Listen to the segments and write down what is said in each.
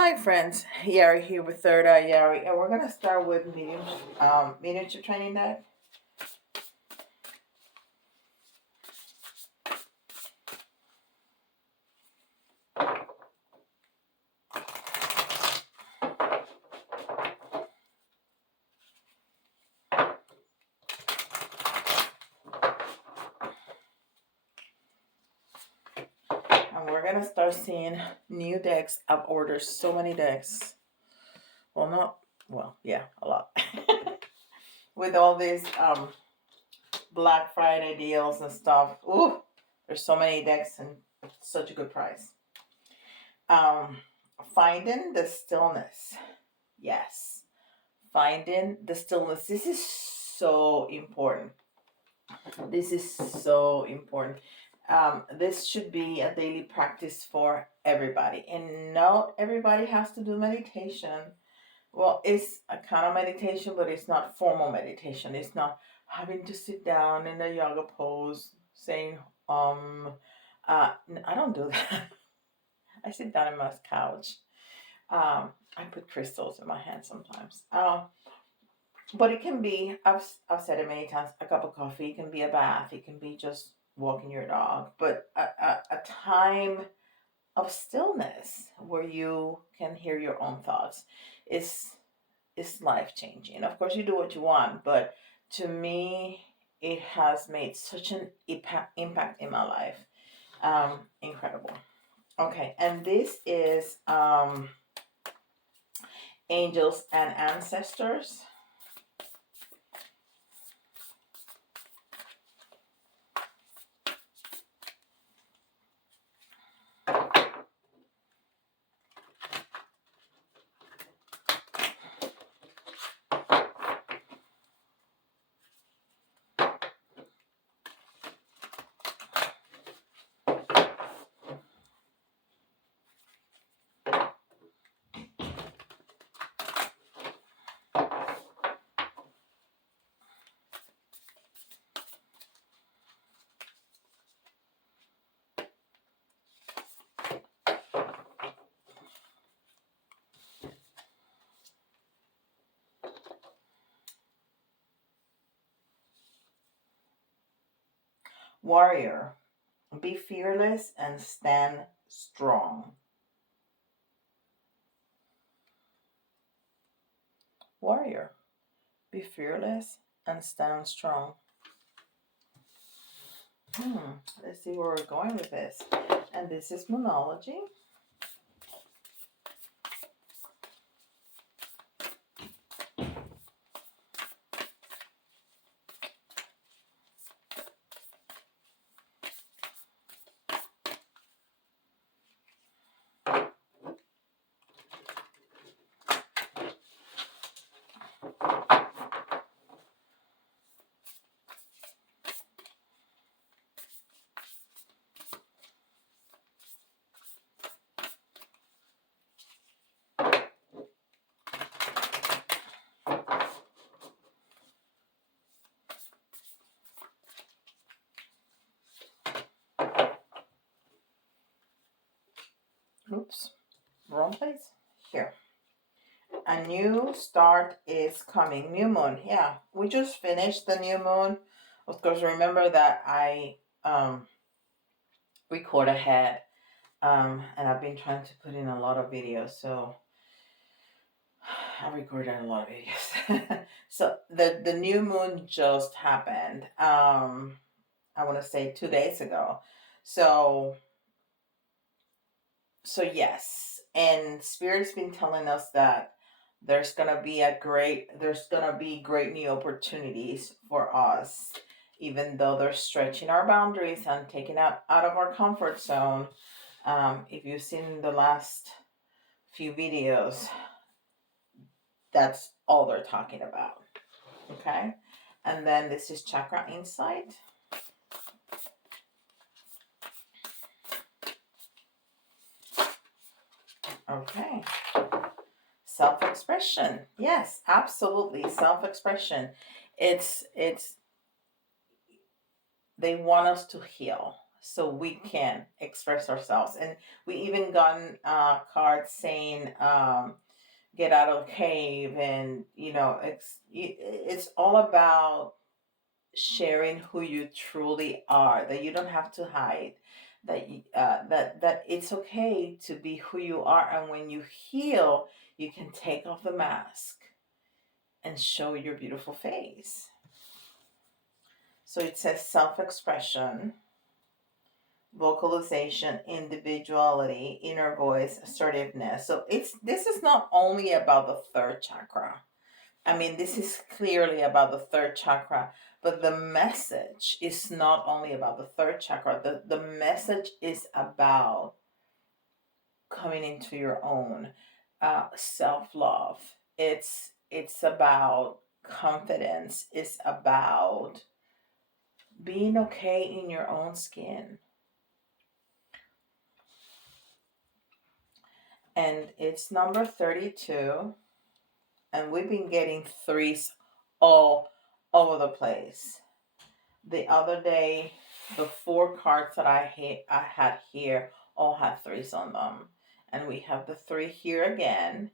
Hi friends, Yari here with Third Eye Yari, and we're gonna start with mediumship training deck. And we're gonna start seeing new decks. I've ordered so many decks. A lot. With all these Black Friday deals and stuff. Ooh, there's so many decks and such a good price. Um, Finding the stillness. Yes. Finding the stillness. This is so important. This is so important. This should be a daily practice for everybody. And not everybody has to do meditation. Well, it's a kind of meditation, but it's not formal meditation. It's not having to sit down in a yoga pose saying, I don't do that. I sit down on my couch. I put crystals in my hand sometimes. But it can be, I've said it many times, a cup of coffee. It can be a bath. It can be just walking your dog. But a time of stillness where you can hear your own thoughts is life changing. Of course, you do what you want, but to me, it has made such an impact in my life. Incredible. Okay, and this is angels and ancestors. Warrior, be fearless and stand strong. Warrior, be fearless and stand strong. Let's see where we're going with this. And this is Moonology. Oops, wrong place. Here. A new start is coming. New moon. Yeah, we just finished the new moon. Of course, remember that I record ahead. And I've been trying to put in a lot of videos, so I recorded a lot of videos. So the new moon just happened. I want to say 2 days ago. So yes, and Spirit's been telling us that there's gonna be great new opportunities for us, even though they're stretching our boundaries and taking out of our comfort zone. If you've seen the last few videos, that's all they're talking about. Okay, and then this is Chakra Insight. Okay. Self-expression. Yes, absolutely. Self-expression. It's they want us to heal. so we can express ourselves. And we even gotten cards saying, get out of the cave, and it's all about sharing who you truly are, that you don't have to hide, that it's okay to be who you are, and when you heal, you can take off the mask and show your beautiful face. So it says self-expression, vocalization, individuality, inner voice, assertiveness. So this is not only about the third chakra. I mean, this is clearly about the third chakra, but the message is not only about the third chakra. The message is about coming into your own, self-love. It's about confidence. It's about being okay in your own skin. And it's number 32. And we've been getting threes all over the place. The other day, the 4 cards that I had here all had threes on them. And we have the 3 here again.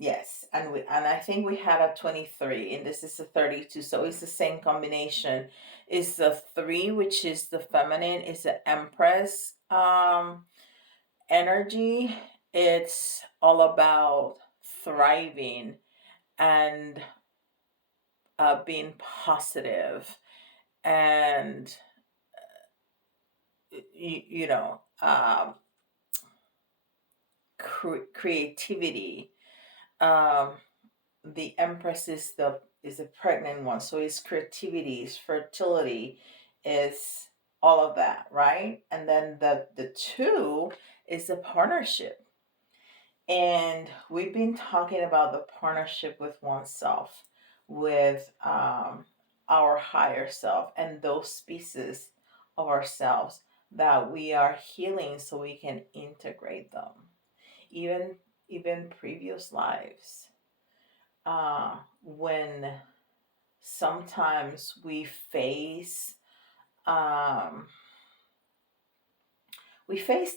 Yes, and I think we had a 23, and this is a 32, so it's the same combination. It's the 3, which is the feminine, is the Empress energy. It's all about thriving and being positive, and creativity. The Empress is a pregnant one, so it's creativity, it's fertility, is all of that, right? And then the 2 is the partnership. And we've been talking about the partnership with oneself, with our higher self, and those pieces of ourselves that we are healing so we can integrate them. Even previous lives, when sometimes we face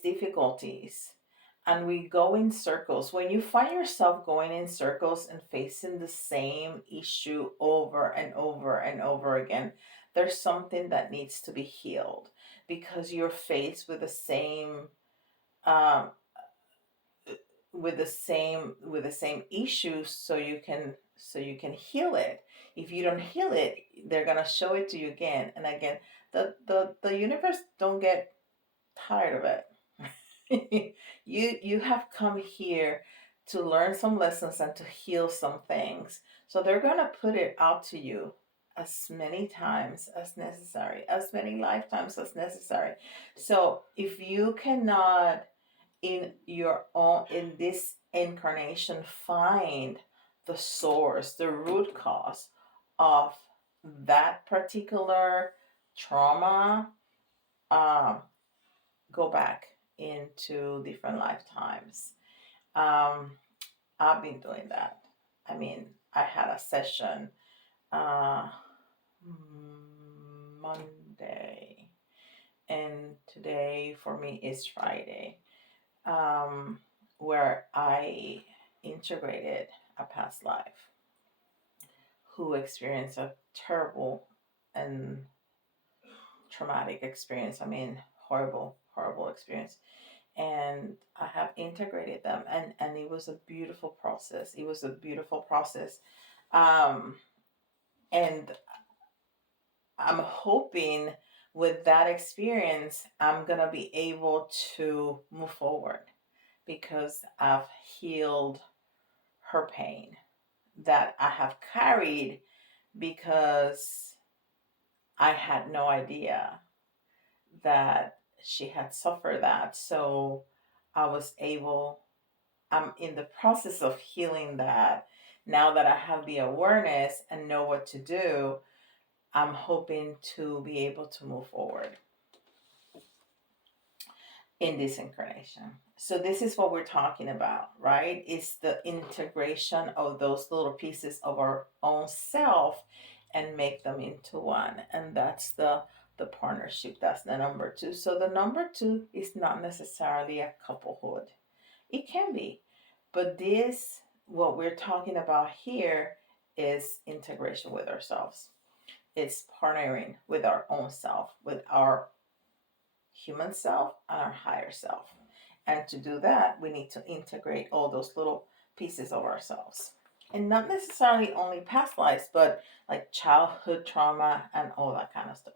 difficulties, and we go in circles. When you find yourself going in circles and facing the same issue over and over and over again, there's something that needs to be healed, because you're faced with the same um, issues, so you can heal it. If you don't heal it, they're gonna show it to you again and again. The universe don't get tired of it. You have come here to learn some lessons and to heal some things. So they're going to put it out to you as many times as necessary, as many lifetimes as necessary. So if you cannot in this incarnation find the source, the root cause of that particular trauma, go back into different lifetimes. I've been doing that. I mean, I had a session Monday, and today for me is Friday, where I integrated a past life who experienced a terrible and traumatic experience. I mean, horrible experience. And I have integrated them, and it was a beautiful process. And I'm hoping with that experience, I'm gonna be able to move forward, because I've healed her pain that I have carried, because I had no idea that she had suffered that. So I'm in the process of healing that. Now that I have the awareness and know what to do, I'm hoping to be able to move forward in this incarnation. So this is what we're talking about, right? It's the integration of those little pieces of our own self and make them into one. And that's the partnership. That's the number two. So the number two is not necessarily a couplehood. It can be. But this, what we're talking about here, is integration with ourselves. It's partnering with our own self, with our human self and our higher self. And to do that, we need to integrate all those little pieces of ourselves. And not necessarily only past lives, but like childhood trauma and all that kind of stuff.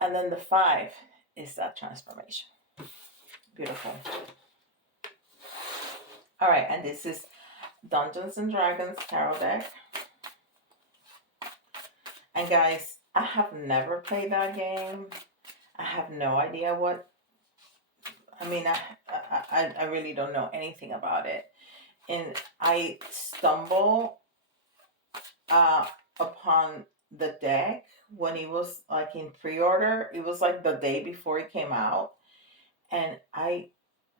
And then the 5 is that transformation. Beautiful. All right, and this is Dungeons and Dragons tarot deck. And guys, I have never played that game. I have no idea what. I mean, I really don't know anything about it. And I stumbled upon the deck when it was like in pre-order. It was like the day before it came out. And I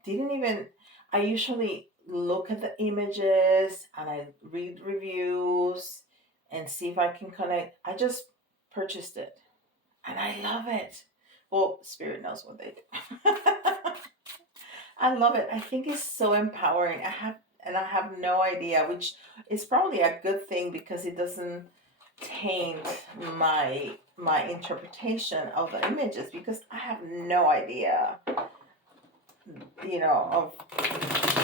didn't even, I usually look at the images and I read reviews and see if I can connect. I just purchased it and I love it. Well, Spirit knows what they do. I love it. I think it's so empowering. I have no idea, which is probably a good thing because it doesn't taint my interpretation of the images, because I have no idea, of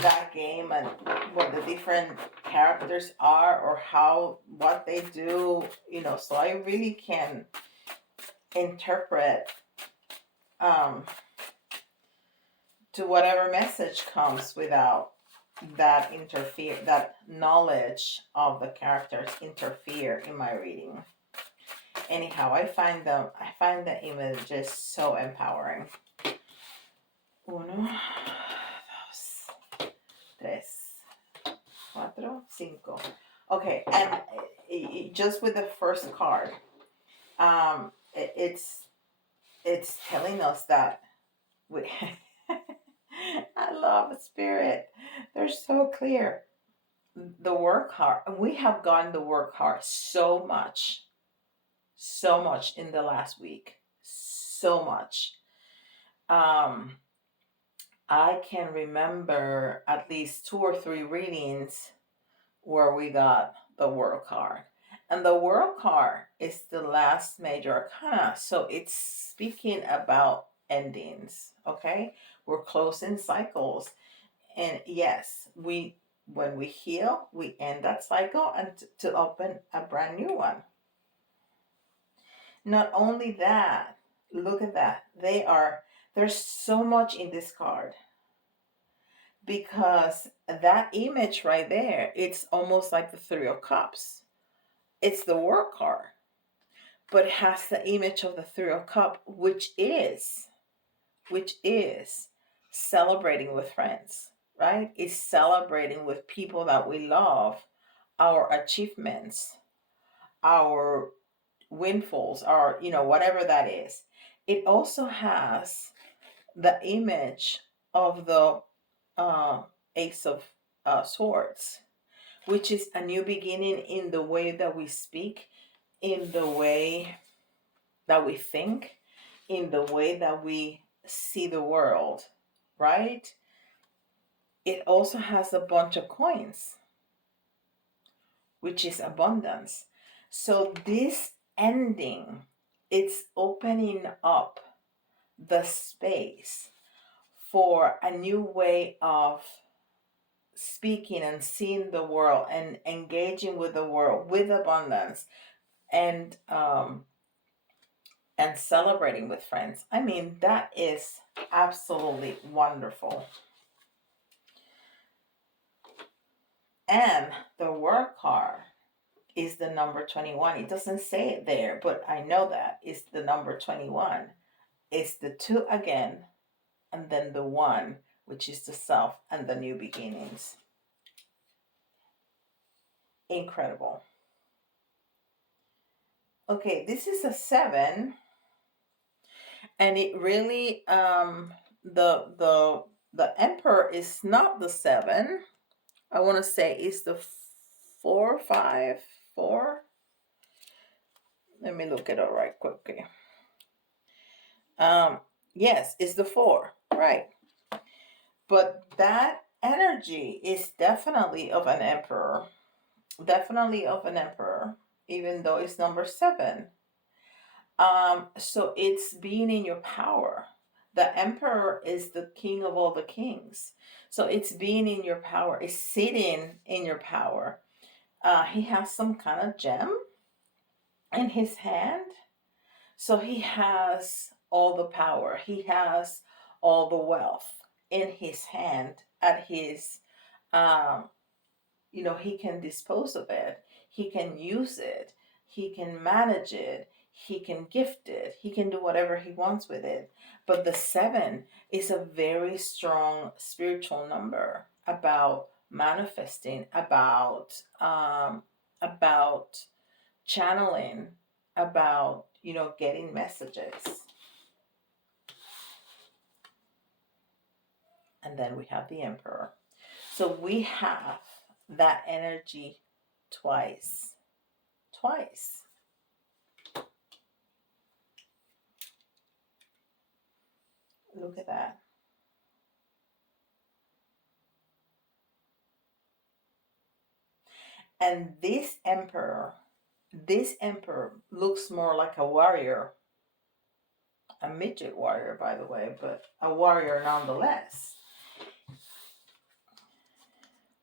that game and what the different characters are or what they do, so I really can interpret to whatever message comes without that knowledge of the characters interfere in my reading. Anyhow, I find the images so empowering. 1, 2, 3, 4, 5. Okay, and just with the first card, it's telling us that we I love Spirit. They're so clear. The work hard. We have gotten the work hard so much in the last week. So much. I can remember at least 2 or 3 readings where we got the world card. And the world card is the last major arcana. So it's speaking about endings. Okay? We're closing cycles. And yes, when we heal, we end that cycle and to open a brand new one. Not only that, look at that. There's so much in this card, because that image right there, it's almost like the 3 of Cups. It's the work card, but it has the image of the 3 of Cups, which is celebrating with friends, right? It's celebrating with people that we love, our achievements, our windfalls, our, whatever that is. It also has the image of the Ace of Swords, which is a new beginning in the way that we speak, in the way that we think, in the way that we see the world, right? It also has a bunch of coins, which is abundance. So this ending, it's opening up the space for a new way of speaking and seeing the world and engaging with the world with abundance, and celebrating with friends. I mean, that is absolutely wonderful. And the work card is the number 21. It doesn't say it there, but I know that it's the number 21. It's the 2 again, and then the 1, which is the self and the new beginnings. Incredible. Okay, this is a 7, and it really the Emperor is not the 7. I want to say it's the 4, 5, 4. Let me look it up right quickly. Yes, it's the 4, right? But that energy is definitely of an emperor. Definitely of an emperor, even though it's number 7. So it's being in your power. The emperor is the king of all the kings. So it's being in your power. It's sitting in your power. He has some kind of gem in his hand. So he has all the power. He has all the wealth in his hand at his, um, he can dispose of it. He can use it. He can manage it. He can gift it. He can do whatever he wants with it. But the 7 is a very strong spiritual number about manifesting, about channeling, about getting messages. And then we have the emperor. So we have that energy twice. Look at that. And this emperor looks more like a warrior, a midget warrior, by the way, but a warrior nonetheless.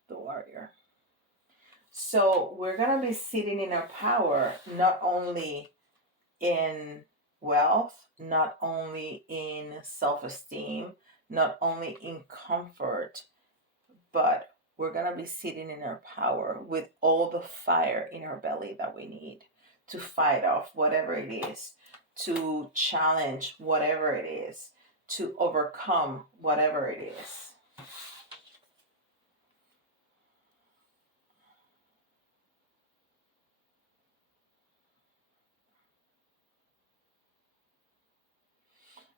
The warrior. So we're going to be sitting in our power, not only in wealth, not only in self-esteem, not only in comfort, but we're going to be sitting in our power with all the fire in our belly that we need to fight off whatever it is, to challenge whatever it is, to overcome whatever it is.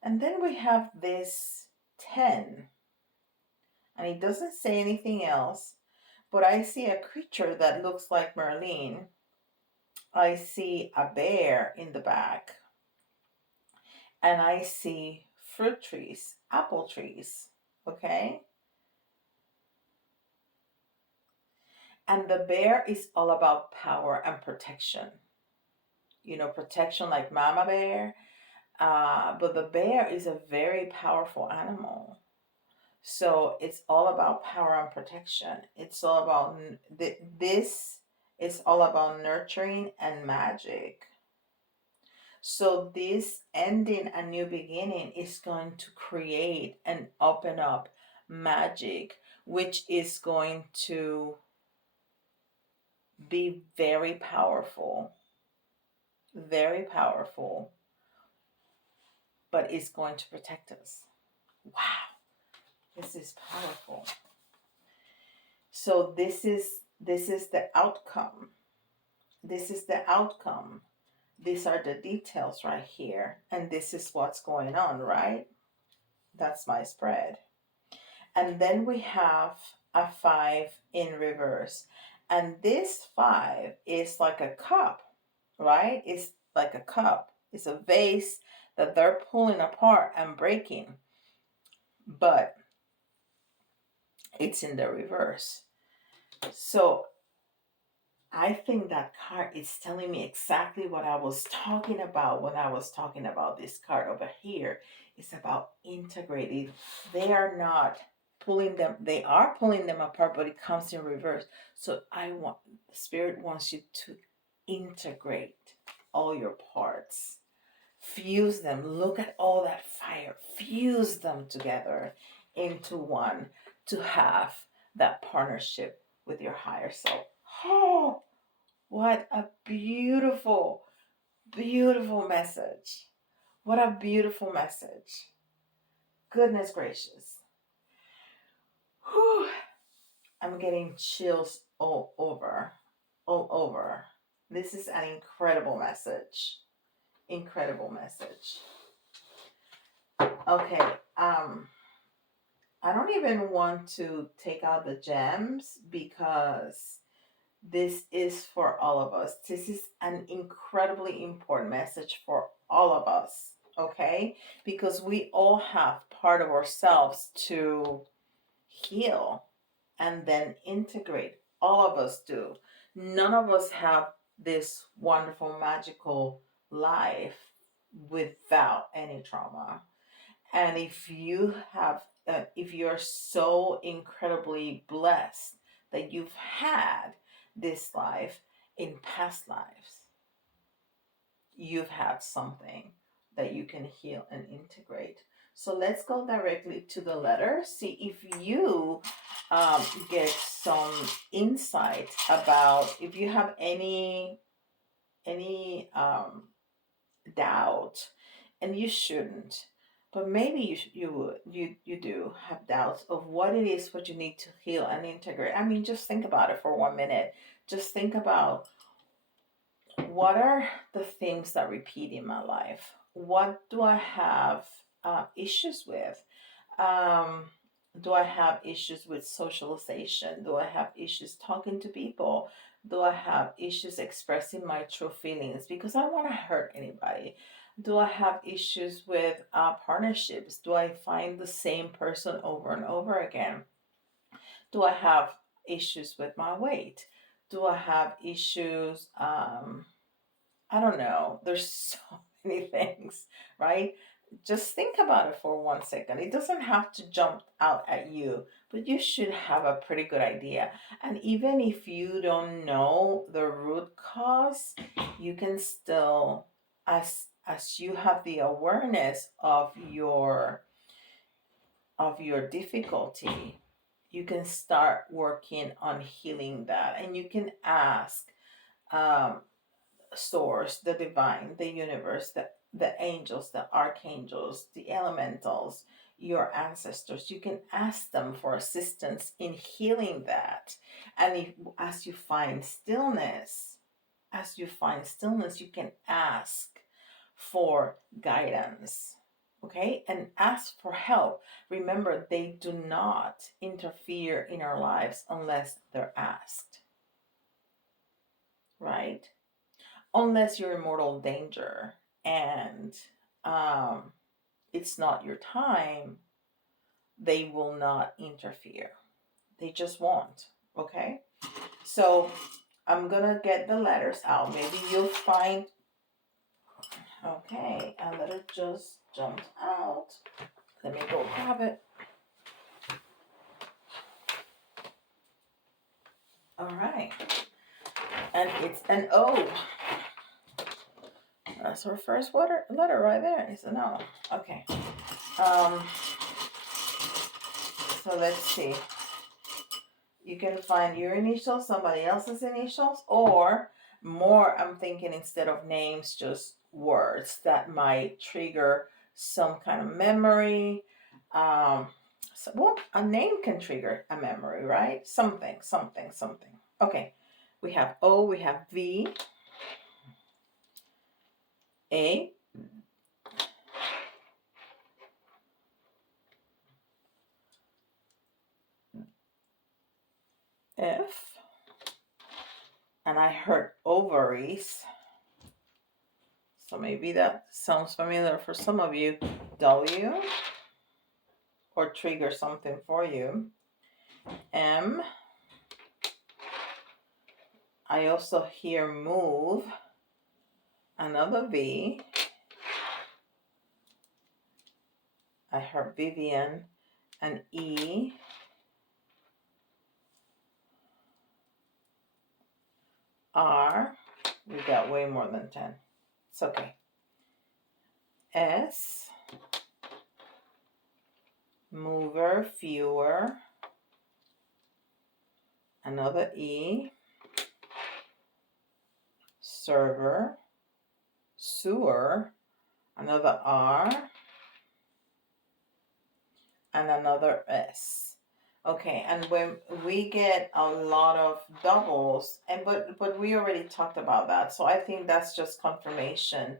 And then we have this 10, and it doesn't say anything else, but I see a creature that looks like Merlin. I see a bear in the back, and I see fruit trees, apple trees, okay? And the bear is all about power and protection. Protection like mama bear. But the bear is a very powerful animal. So it's all about power and protection. It's all about this is all about nurturing and magic. So this ending a new beginning is going to create and open up magic, which is going to be very powerful, but it's going to protect us. Wow, this is powerful. So this is the outcome. This is the outcome. These are the details right here, and this is what's going on, right? That's my spread. And then we have a 5 in reverse. And this 5 is like a cup, right? It's like a cup. It's a vase that they're pulling apart and breaking. But it's in the reverse. So I think that card is telling me exactly what I was talking about when I was talking about this card over here. It's about integrating. They are not pulling them, they are pulling them apart, but it comes in reverse. So Spirit wants you to integrate all your parts. Fuse them. Look at all that fire. Fuse them together into one to have that partnership with your higher self. Oh, what a beautiful, beautiful message. What a beautiful message. Goodness gracious. Whew. I'm getting chills all over. This is an incredible message. Incredible message. Okay, I don't even want to take out the gems because This is for all of us. This is an incredibly important message for all of us, okay? Because we all have part of ourselves to heal and then integrate. All of us do. None of us have this wonderful, magical life without any trauma. And if you're so incredibly blessed that you've had this life in past lives, you've had something that you can heal and integrate. So let's go directly to the letter. See if you get some insight about if you have any doubt, and you shouldn't, but maybe you do have doubts of what it is what you need to heal and integrate. I mean, just think about it for 1 minute. Just think about, what are the things that repeat in my life? What do I have issues with? Um, do I have issues with socialization? Do I have issues talking to people? Do I have issues expressing my true feelings? Because I don't want to hurt anybody. Do I have issues with partnerships? Do I find the same person over and over again? Do I have issues with my weight? Do I have issues? I don't know. There's so many things, right? Just think about it for 1 second. It doesn't have to jump out at you, but you should have a pretty good idea. And even if you don't know the root cause, you can still, as you have the awareness of your difficulty, you can start working on healing that, and you can ask um, source, the divine, the universe, the angels, the archangels, the elementals, your ancestors. You can ask them for assistance in healing that. And as you find stillness, you can ask for guidance. Okay? And ask for help. Remember, they do not interfere in our lives unless they're asked. Right? Unless you're in mortal danger and it's not your time, they will not interfere. They just won't. Okay? So I'm gonna get the letters out. Maybe you'll find. Okay, a letter just jumped out. Let me go grab it. All right. And it's an O. That's our first letter right there. It's an O. Okay. So let's see. You can find your initials, somebody else's initials, or more, I'm thinking instead of names, just words that might trigger some kind of memory. Well, a name can trigger a memory, right? Something. Okay. We have O, we have V, A, F, and I heard ovaries. So maybe that sounds familiar for some of you. W, or trigger something for you. M, I also hear move, another V. I heard Vivian, an E. R, we got way more than 10. It's okay. S, mover, fewer, another E. Server, sewer, another R, and another S. Okay, and when we get a lot of doubles, and but we already talked about that, so I think that's just confirmation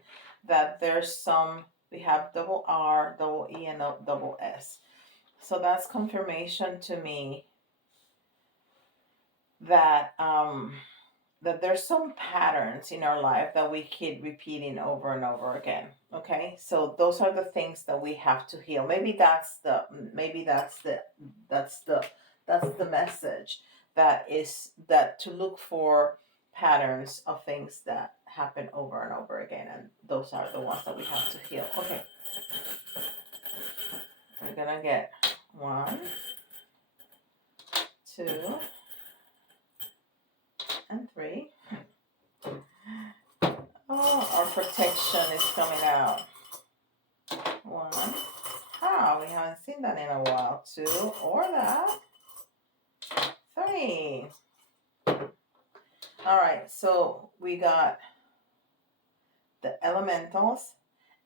that there's some, we have double R, double E, and double S. So that's confirmation to me that that there's some patterns in our life that we keep repeating over and over again. Okay, so those are the things that we have to heal. Maybe that's the message, that is that to look for patterns of things that happen over and over again, and those are the ones that we have to heal. Okay, we're gonna get 1, 2, and 3. Oh, our protection is coming out. 1. We haven't seen that in a while. 2, or that. 3. All right, so we got the elementals,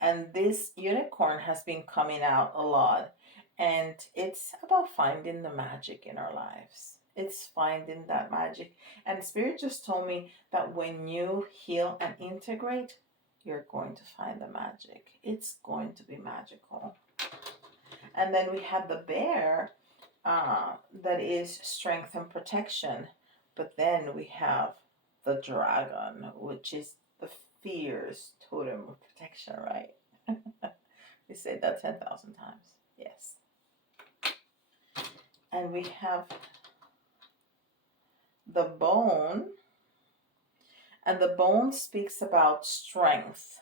and this unicorn has been coming out a lot, and it's about finding the magic in our lives. It's finding that magic, and Spirit just told me that when you heal and integrate, you're going to find the magic. It's going to be magical. And then we have the bear, that is strength and protection, but then we have the dragon, which is the fierce totem of protection, right? We said that 10,000 times. Yes. And we have the bone, and the bone speaks about strength.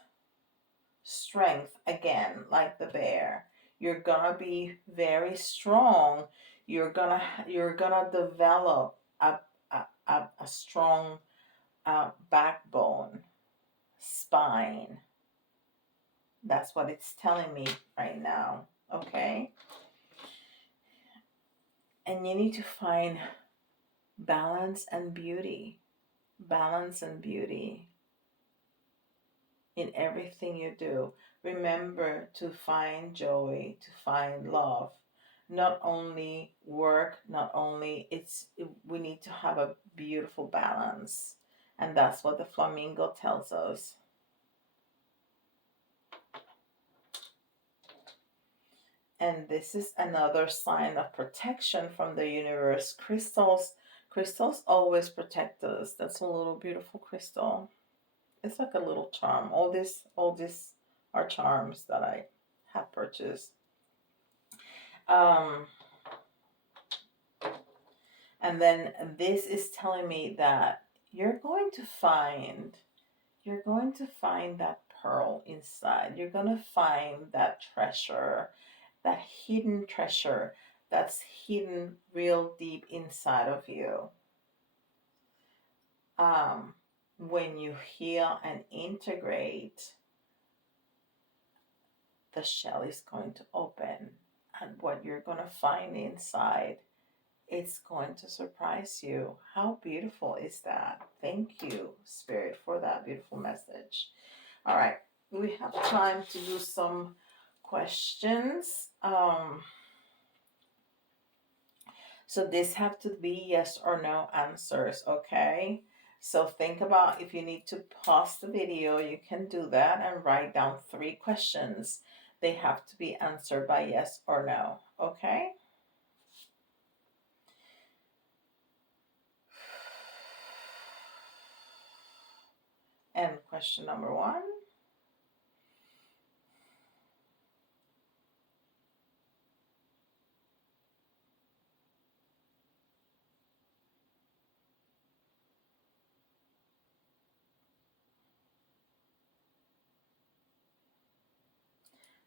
Strength, again, like the bear. You're gonna be very strong. You're gonna develop a strong backbone, spine. That's what it's telling me right now. Okay. And you need to find balance and beauty. Balance and beauty in everything you do. Remember to find joy, to find love. Not only work, not only we need to have a beautiful balance. And that's what the flamingo tells us. And this is another sign of protection from the universe. Crystals always protect us. That's a little beautiful crystal. It's like a little charm. All these are charms that I have purchased. And then this is telling me that you're going to find that pearl inside. You're going to find that treasure, that hidden treasure that's hidden real deep inside of you. When you heal and integrate, the shell is going to open, and what you're going to find inside, it's going to surprise you. How beautiful is that? Thank you, Spirit, for that beautiful message. All right, we have time to do some questions. So this have to be yes or no answers, okay? So think about, if you need to pause the video, you can do that and write down 3 questions. They have to be answered by yes or no, okay? And question number 1.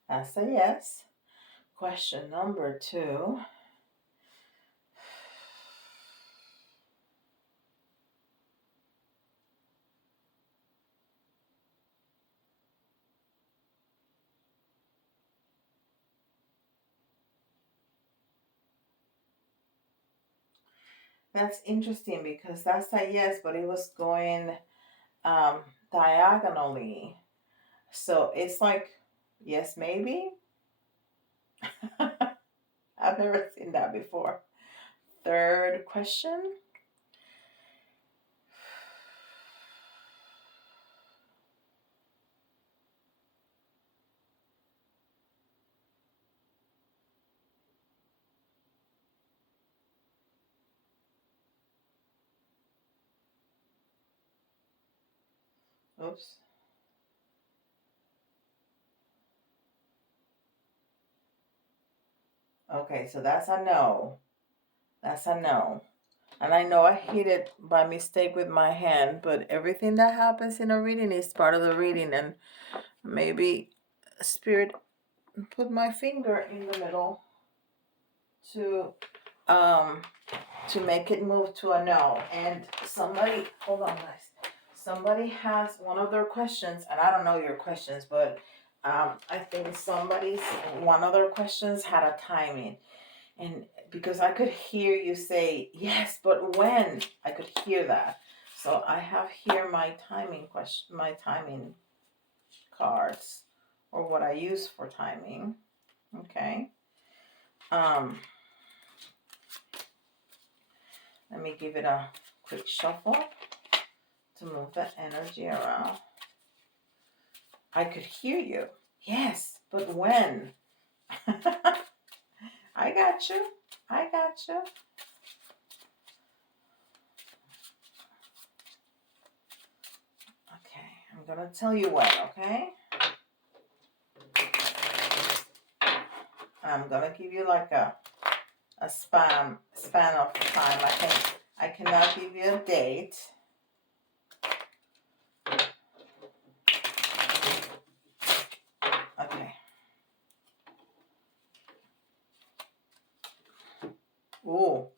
That's a yes. Question number 2. That's interesting because that's a yes, but it was going diagonally. So it's like, yes, maybe. I've never seen that before. 3rd question. Oops. Okay, so that's a no. That's a no. And I know I hit it by mistake with my hand, but everything that happens in a reading is part of the reading. And maybe Spirit put my finger in the middle to um make it move to a no. And somebody, hold on guys, somebody has one of their questions, and I don't know your questions, but I think one of their questions had a timing. And because I could hear you say, yes, but when? I could hear that. So I have here my timing question, my timing cards, or what I use for timing. Okay. Let me give it a quick shuffle to move that energy around. I could hear you. Yes, but when? I got you. I got you. Okay, I'm gonna tell you when, okay? I'm gonna give you like a span of time. I cannot give you a date. Okay. Ooh.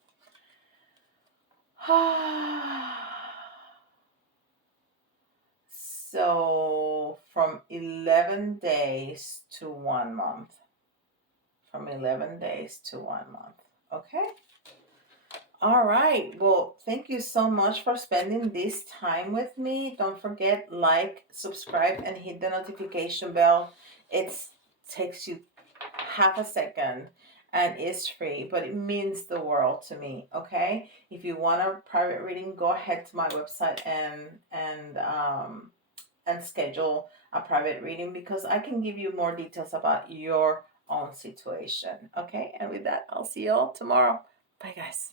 So from 11 days to 1 month. From 11 days to 1 month. Okay? All right. Well, thank you so much for spending this time with me. Don't forget, like, subscribe, and hit the notification bell. It takes you half a second and it's free, but it means the world to me. Okay? If you want a private reading, go ahead to my website and schedule a private reading, because I can give you more details about your own situation. Okay? And with that, I'll see you all tomorrow. Bye, guys.